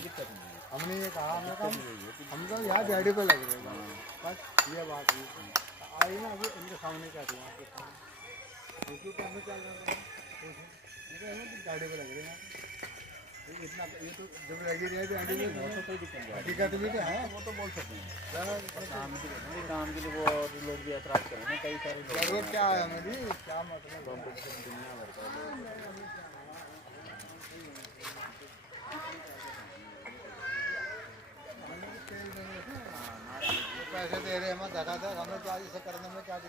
कोई दिक्कत नहीं है। हमने ये कहा हमने कहा हम तो यहाँ गाड़ी पे लग रहे हैं बस ये बात हुई। आई ना अभी इनके सामने क्या थी यहाँ पे क्योंकि तो हमें क्या करना है गाड़ी पे लग रहे हैं इतना ये तो जब लगी रही है तो वो तो कोई दिक्कत नहीं, टिकट भी तो है वो तो बोल सकते हैं। ज़रा काम के लिए, काम के लिए वो और लोग भी ऐतराज़ करें ना, कई सारे लोग जरूरत क्या है मेरी क्या मतलब कॉम्पिटिशन दुनिया भर का लोग। पैसे दे रहे हैं हम धका धक हमें क्या इसे करने में क्या